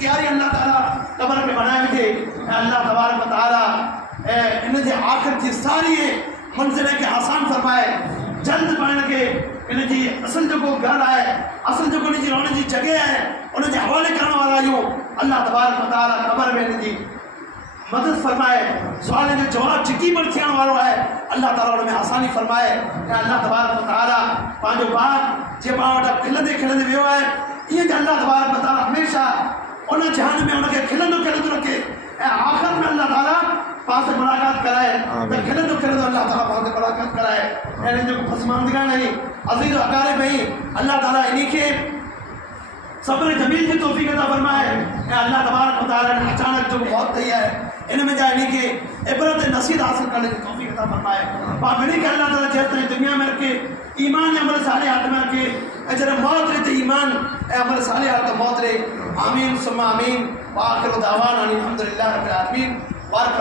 क्यारी अल्लाह ताला कबर में बनाए थे। अल्लाह तबारक व तआला इन जे आखिर जी सारी मंजिल के आसान फरमाए, जल्द पाइण के इन जी असल जो घर है, असल जो इन जी रहण जी जगह है, उन जे हवाले करण वाला आहियूं। अल्लाह तबारक व तआला कबर में इन जी मदद फरमाए, सवाल जो जवाब छिकी पर थियण वालो है, अल्लाह ताला उन में आसानी फरमाए। अल्लाह तबारक व तआला पंहिंजो ॿार जे पाण वटि खिलंदे खिलंदे वियो आहे, ईअं अल्लाह तबारक व तआला हमेशा उन जहान में उनखे खिलंदो खिलंदो रखे ऐं आख़िर में अल्लाह ताला पास मुलाकात कराए, त खिलंदो खिलंदो अल्लाह ताला पास मुलाकात कराए। ऐं जो पसमानदगान आई अज़ीज़ अकारिब आई, अल्लाह ताला इन खे सब्र जमील की तौफीक अता फरमाए। अल्लाह तबारक व तआला ने अचानक जो मौत थी है, इन में जा इन के इबरत नसीहत हासिल करने की तौफीक अता फरमाए। पापड़ी के अल्लाह ताला जेतिरे दुनिया में रखे, ईमान या अमल सालिहात में रखे, अजर मौत रे ईमान ए अमल सालिहात मौत रे। आमीन सुम्मा आमीन। व आखिरु दावाना अनिल हम्दुलिल्लाहि रब्बिल आलमीन। बारक